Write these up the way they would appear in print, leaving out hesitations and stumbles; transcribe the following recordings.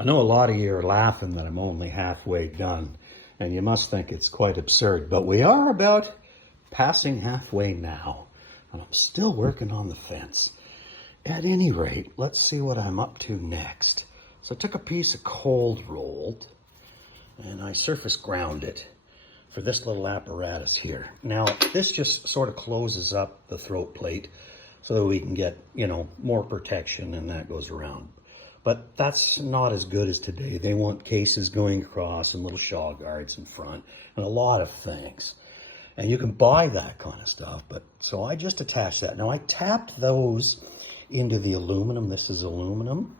I know a lot of you are laughing that I'm only halfway done, and you must think it's quite absurd, but we are about passing halfway now, and I'm still working on the fence. At any rate, let's see what I'm up to next. So I took a piece of cold rolled, and I surface ground it for this little apparatus here. Now, this just sort of closes up the throat plate so that we can get, more protection, and that goes around. But that's not as good as today. They want cases going across and little shaw guards in front and a lot of things. And you can buy that kind of stuff. But so I just attached that. Now I tapped those into the aluminum. This is aluminum.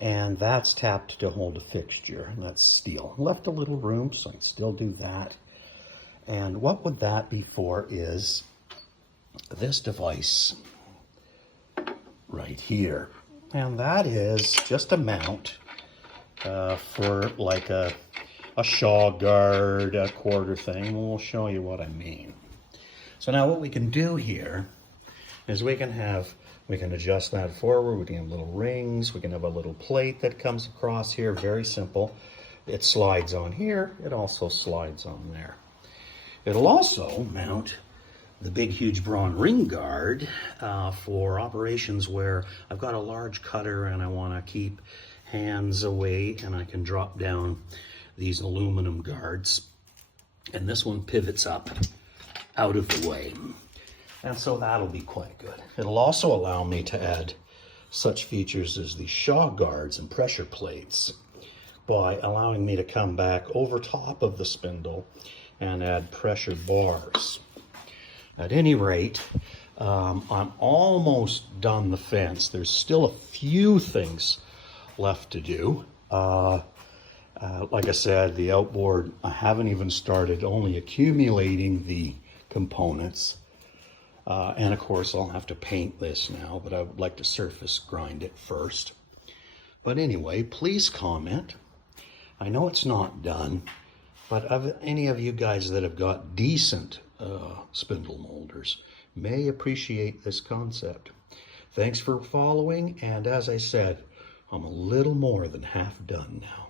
And that's tapped to hold a fixture. And that's steel. Left a little room so I can still do that. And what would that be for is this device right here. And that is just a mount for like a shaw guard, a quarter thing. We'll show you what I mean. So now what we can do here is we can adjust that forward. We can have little rings. We can have a little plate that comes across here. Very simple. It slides on here. It also slides on there. It'll also mount the big, huge brawn ring guard for operations where I've got a large cutter and I want to keep hands away, and I can drop down these aluminum guards. And this one pivots up out of the way. And so that'll be quite good. It'll also allow me to add such features as the shaw guards and pressure plates by allowing me to come back over top of the spindle and add pressure bars. At any rate, I'm almost done the fence. There's still a few things left to do. Like I said, the outboard, I haven't even started, only accumulating the components. And of course, I'll have to paint this now, but I would like to surface grind it first. But anyway, please comment. I know it's not done, but of any of you guys that have got decent spindle molders may appreciate this concept. Thanks for following, and as I said, I'm a little more than half done now.